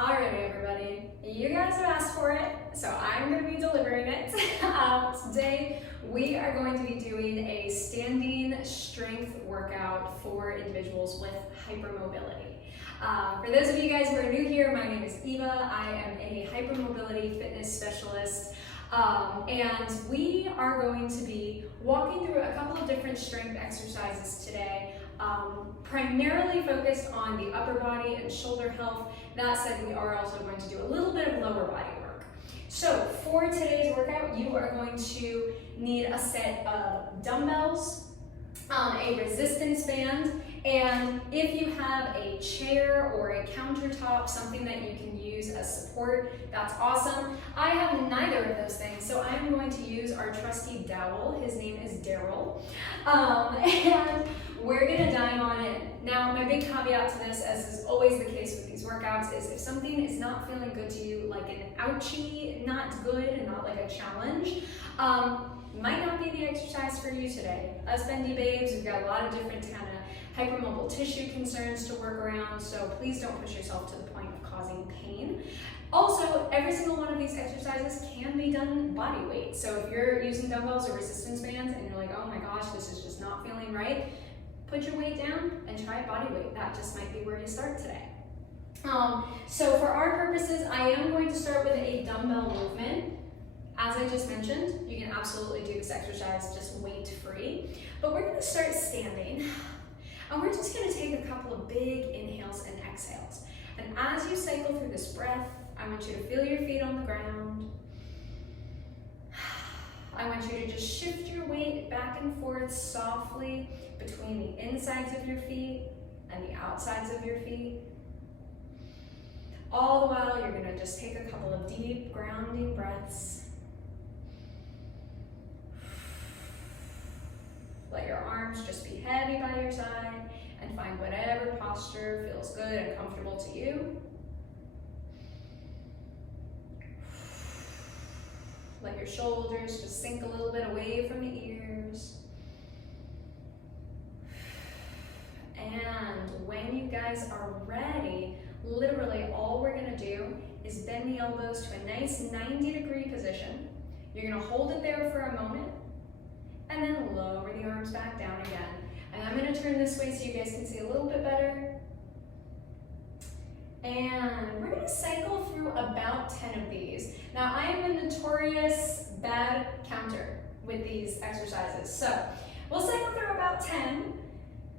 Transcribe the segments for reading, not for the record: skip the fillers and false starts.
Alright everybody, you guys have asked for it, so I'm going to be delivering it. Today we are going to be doing a standing strength workout for individuals with hypermobility. For those of you guys who are new here, my name is Eva. I am a hypermobility fitness specialist, and we are going to be walking through a couple of different strength exercises today. Primarily focused on the upper body and shoulder health. That said, we are also going to do a little bit of lower body work. So for today's workout, you are going to need a set of dumbbells, a resistance band, and if you have a chair or a countertop, something that you can use as support, that's awesome. I have neither of those things, so I'm going to use our trusty dowel. His name is Daryl, and we're gonna dive on in. Now, my big caveat to this, as is always the case with these workouts, is if something is not feeling good to you, like an ouchie, not good, and not like a challenge, might not be the exercise for you today. Us Bendy Babes, we've got a lot of different kind of hypermobile tissue concerns to work around, so please don't push yourself to the point of causing pain. Also, every single one of these exercises can be done body weight. So if you're using dumbbells or resistance bands and you're like, oh my gosh, this is just not feeling right, put your weight down and try body weight. That just might be where you start today. So for our purposes, I am going to start with a dumbbell movement. As I just mentioned, you can absolutely do this exercise just weight-free, but we're gonna start standing, and we're just gonna take a couple of big inhales and exhales. And as you cycle through this breath, I want you to feel your feet on the ground. I want you to just shift your weight back and forth softly between the insides of your feet and the outsides of your feet. All the while, you're gonna just take a couple of deep grounding breaths. Let your arms just be heavy by your side and find whatever posture feels good and comfortable to you. Let your shoulders just sink a little bit away from the ears. And when you guys are ready, literally all we're gonna do is bend the elbows to a nice 90-degree position. You're gonna hold it there for a moment, and then lower the arms back down again. And I'm gonna turn this way so you guys can see a little bit better. And we're gonna cycle through about 10 of these. Now, I am a notorious bad counter with these exercises. So we'll cycle through about 10,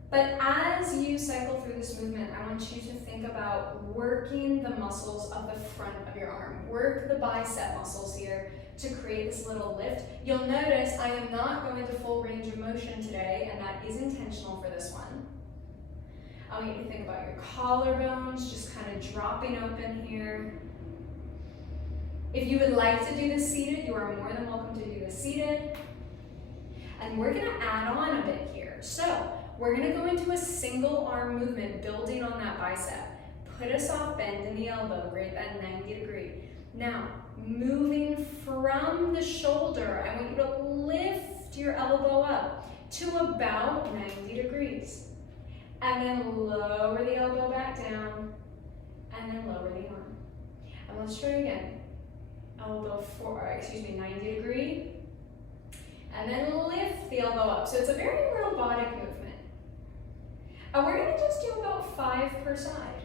but as you cycle through this movement, I want you to think about working the muscles of the front of your arm. Work the bicep muscles here to create this little lift. You'll notice I am not going to full range of motion today, and that is intentional for this one. I want you to think about your collarbones just kind of dropping open here. If you would like to do this seated, you are more than welcome to do this seated. And we're gonna add on a bit here. So we're gonna go into a single arm movement, building on that bicep. Put a soft bend in the elbow, right at 90 degree. Now, moving from the shoulder, I want you to lift your elbow up to about 90 degrees. And then lower the elbow back down, and then lower the arm. And let's try again. Elbow 90 degree, and then lift the elbow up. So it's a very robotic movement. And we're gonna just do about 5 per side.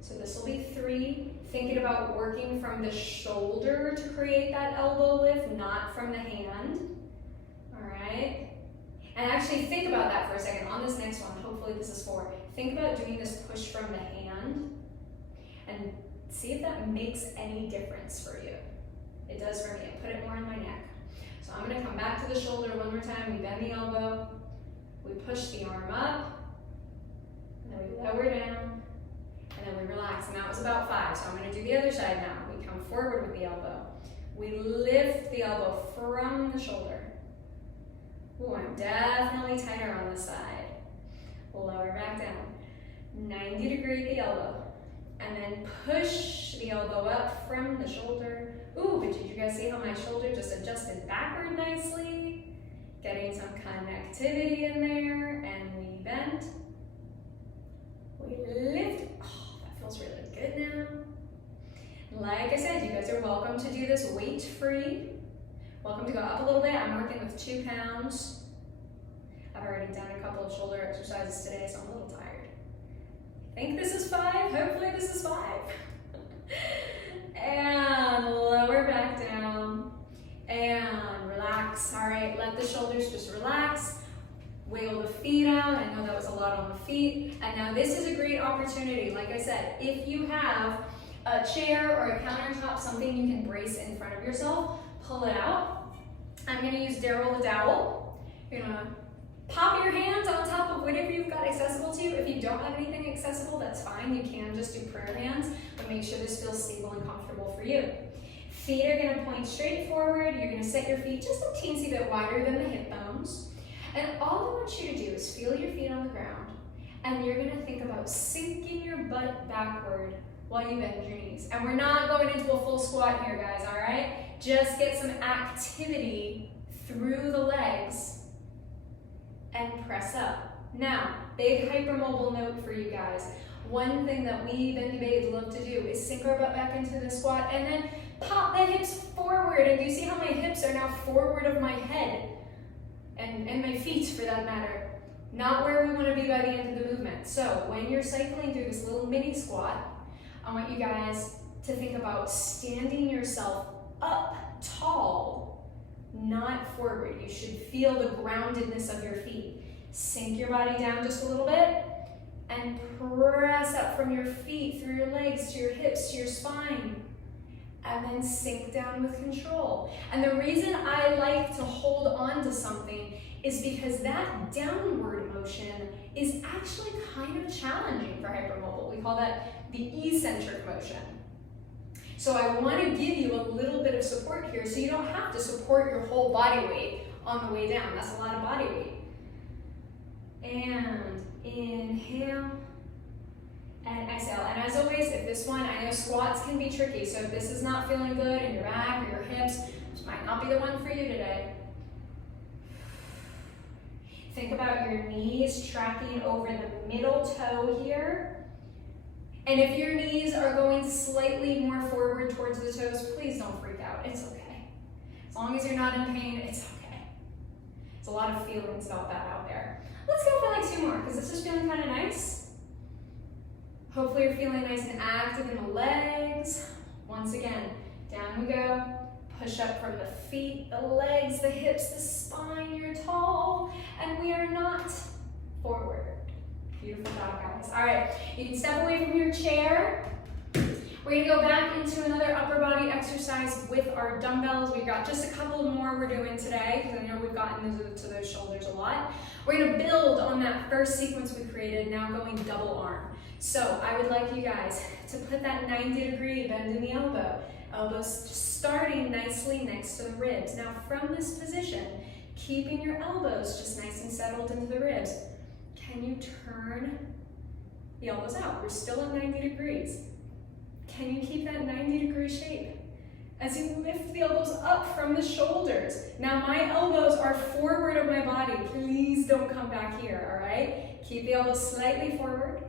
So this will be 3, thinking about working from the shoulder to create that elbow lift, not from the hand. All right? And actually think about that for a second. On this next one, hopefully this is 4, think about doing this push from the hand and see if that makes any difference for you. It does for me. I put it more in my neck. So I'm gonna come back to the shoulder one more time. We bend the elbow, we push the arm up, and then we lower down, and then we relax. And that was about 5. So I'm gonna do the other side now. We come forward with the elbow. We lift the elbow from the shoulder. Ooh, I'm definitely tighter on this side. Lower back down. 90 degree the elbow. And then push the elbow up from the shoulder. Ooh, but did you guys see how my shoulder just adjusted backward nicely? Getting some connectivity in there, and we bend. We lift. Oh, that feels really good now. like I said, you guys are welcome to do this weight-free. Welcome to go up a little bit. I'm working with 2 pounds. I've already done a couple of shoulder exercises today, so I'm a little tired. I think this is 5. Hopefully this is 5. And lower back down. And relax. All right, let the shoulders just relax. Wiggle the feet out. I know that was a lot on the feet. And now this is a great opportunity. Like I said, if you have a chair or a countertop, something you can brace in front of yourself, pull it out. I'm gonna use Daryl the dowel. You're gonna pop your hands on top of whatever you've got accessible to you. If you don't have anything accessible, that's fine. You can just do prayer hands, but make sure this feels stable and comfortable for you. Feet are gonna point straight forward. You're gonna set your feet just a teensy bit wider than the hip bones. And all I want you to do is feel your feet on the ground, and you're gonna think about sinking your butt backward while you bend your knees. And we're not going into a full squat here, guys, all right? Just get some activity through the legs and press up. Now, big hypermobile note for you guys. One thing that we Bendy Babes love to do is sink our butt back into the squat and then pop the hips forward. And you see how my hips are now forward of my head and my feet for that matter. Not where we want to be by the end of the movement. So when you're cycling through this little mini squat, I want you guys to think about standing yourself up tall, not forward. You should feel the groundedness of your feet. Sink your body down just a little bit and press up from your feet through your legs to your hips to your spine. And then sink down with control. And the reason I like to hold on to something is because that downward motion is actually kind of challenging for hypermobile. We call that the eccentric motion. So I want to give you a little bit of support here so you don't have to support your whole body weight on the way down. That's a lot of body weight. And inhale. And exhale. And as always, if this one, I know squats can be tricky, so if this is not feeling good in your back or your hips, this might not be the one for you today. Think about your knees tracking over the middle toe here. And if your knees are going slightly more forward towards the toes, please don't freak out. It's okay. As long as you're not in pain, it's okay. There's a lot of feelings about that out there. Let's go for like 2 more, because this is feeling kind of nice. Hopefully you're feeling nice and active in the legs. Once again, down we go. Push up from the feet, the legs, the hips, the spine. You're tall, and we are not forward. Beautiful job, guys. All right, you can step away from your chair. We're gonna go back into another upper body exercise with our dumbbells. We've got just a couple more we're doing today, because I know we've gotten to those shoulders a lot. We're gonna build on that first sequence we created, now going double arm. So I would like you guys to put that 90-degree bend in the elbow. Elbows starting nicely next to the ribs. Now from this position, keeping your elbows just nice and settled into the ribs, can you turn the elbows out? We're still at 90 degrees. Can you keep that 90-degree shape? As you lift the elbows up from the shoulders. Now my elbows are forward of my body. Please don't come back here, all right? Keep the elbows slightly forward.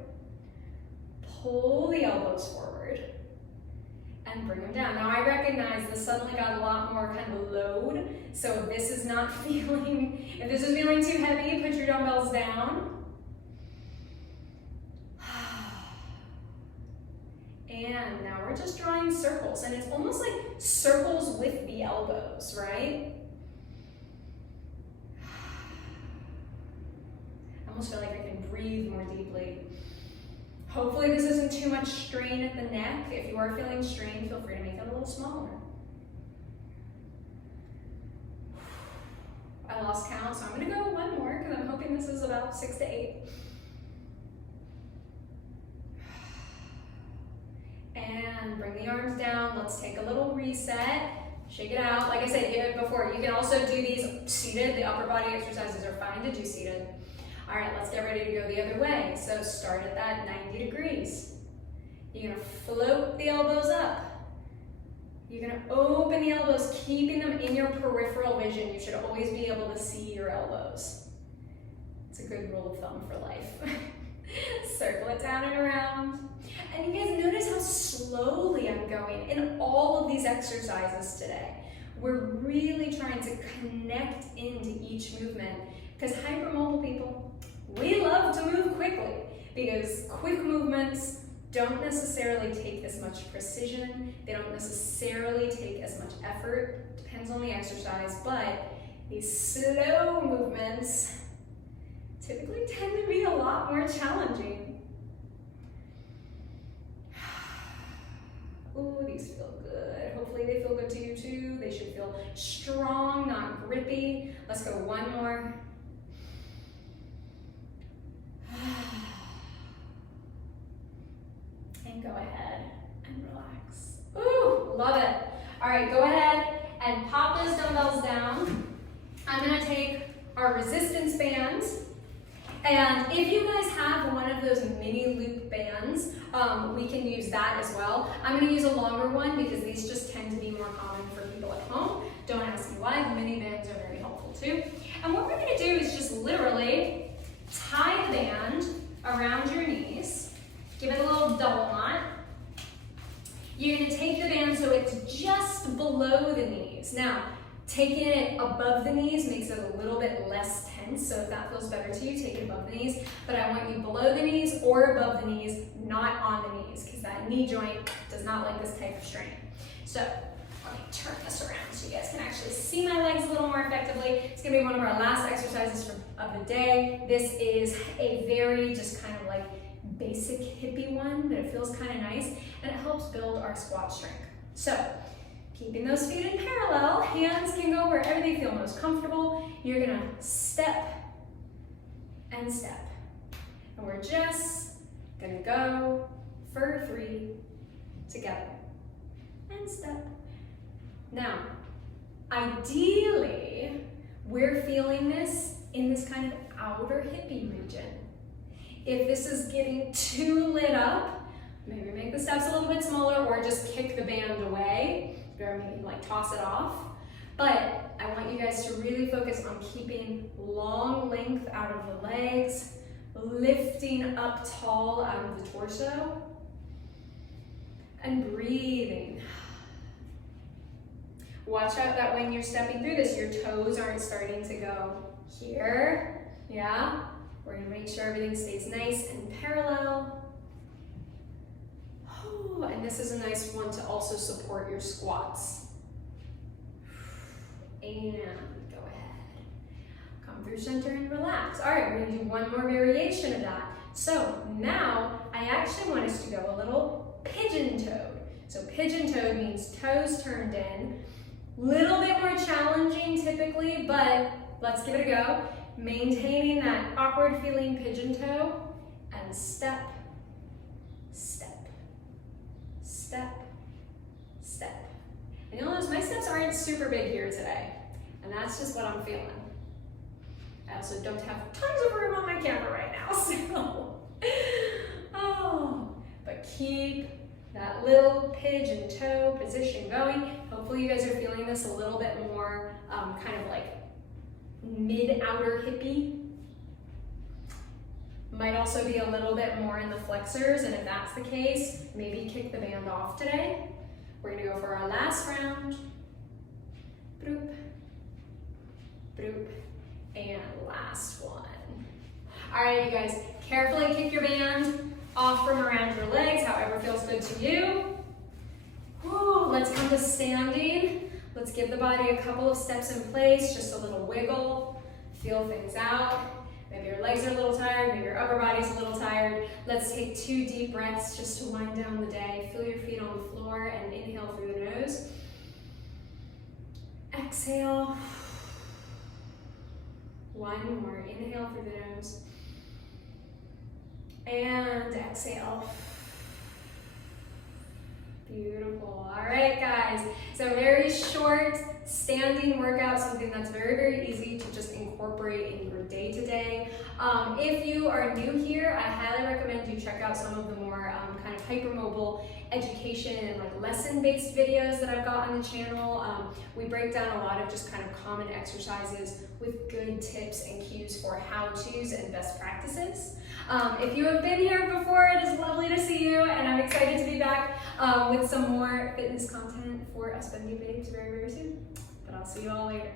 Pull the elbows forward and bring them down. Now I recognize this suddenly got a lot more kind of load. So if this is not feeling, if this is feeling too heavy, put your dumbbells down. And now we're just drawing circles, and it's almost like circles with the elbows, right? I almost feel like I can breathe more deeply. Hopefully this isn't too much strain at the neck. If you are feeling strain, feel free to make it a little smaller. I lost count, so I'm gonna go 1 more because I'm hoping this is about 6 to 8. And bring the arms down. Let's take a little reset. Shake it out. Like I said before, you can also do these seated. The upper body exercises are fine to do seated. All right, let's get ready to go the other way. So start at that 90 degrees. You're gonna float the elbows up. You're gonna open the elbows, keeping them in your peripheral vision. You should always be able to see your elbows. It's a good rule of thumb for life. Circle it down and around. And you guys notice how slowly I'm going in all these exercises today. We're really trying to connect into each movement because hypermobile people, we love to move quickly because quick movements don't necessarily take as much precision, they don't necessarily take as much effort, depends on the exercise, but these slow movements typically tend to be a lot more challenging. Ooh, these feel good. Hopefully they feel good to you too. They should feel strong, not grippy. Let's go one more. And go ahead and relax. Ooh, love it. All right, go ahead and pop those dumbbells down. I'm gonna take our resistance bands. And if you guys have one of those mini loop bands, we can use that as well. I'm gonna use a longer one because these just tend to be more common for people at home. Don't ask me why, the mini bands are very helpful too. And what we're gonna do is just literally tie the band around your knees, give it a little double knot. You're gonna take the band so it's just below the knees. Now, taking it above the knees makes it a little bit less tense, so if that feels better to you, take it above the knees. But I want you below the knees or above the knees, not on the knees, because that knee joint does not like this type of strain. So let me turn this around so you guys can actually see my legs a little more effectively. It's gonna be one of our last exercises of the day. This is a very just kind of like basic hippie one, but it feels kind of nice, and it helps build our squat strength. So, keeping those feet in parallel, hands can go wherever they feel most comfortable. You're gonna step and step. And we're just gonna go for 3 together. And step. Now, ideally, we're feeling this in this kind of outer hippie region. If this is getting too lit up, maybe make the steps a little bit smaller or just kick the band away. Or maybe like toss it off. But I want you guys to really focus on keeping long length out of the legs, lifting up tall out of the torso, and breathing. Watch out that when you're stepping through this, your toes aren't starting to go here. Yeah? We're gonna make sure everything stays nice and parallel. And this is a nice one to also support your squats. And go ahead. Come through center and relax. All right, we're gonna do one more variation of that. So now I actually want us to go a little pigeon-toed. So pigeon-toed means toes turned in. Little bit more challenging typically, but let's give it a go. Maintaining that awkward feeling pigeon toe and step, step. Step, step. And you'll notice my steps aren't super big here today, and that's just what I'm feeling. I also don't have tons of room on my camera right now, so. But keep that little pigeon toe position going. Hopefully you guys are feeling this a little bit more kind of like mid-outer hippie. Might also be a little bit more in the flexors, and if that's the case, maybe kick the band off today. We're gonna go for our last round. Broop, broop, and last one. All right, you guys, carefully kick your band off from around your legs, however feels good to you. Woo, let's come to standing. Let's give the body a couple of steps in place, just a little wiggle, feel things out. Maybe your legs are a little tired, maybe your upper body's a little tired. Let's take 2 deep breaths just to wind down the day. Feel your feet on the floor and inhale through the nose. Exhale. One more, inhale through the nose. And exhale. Beautiful. All right, guys. So very short standing workout, something that's very, very easy to just incorporate in your day-to-day. If you are new here, I highly recommend you check out some of the more kind of hypermobile education and like lesson-based videos that I've got on the channel. We break down a lot of just kind of common exercises with good tips and cues for how-tos and best practices. If you have been here before, it is lovely to see you, and I'm excited to be back with some more fitness content for us Bendy Babes very, very soon. But I'll see you all later.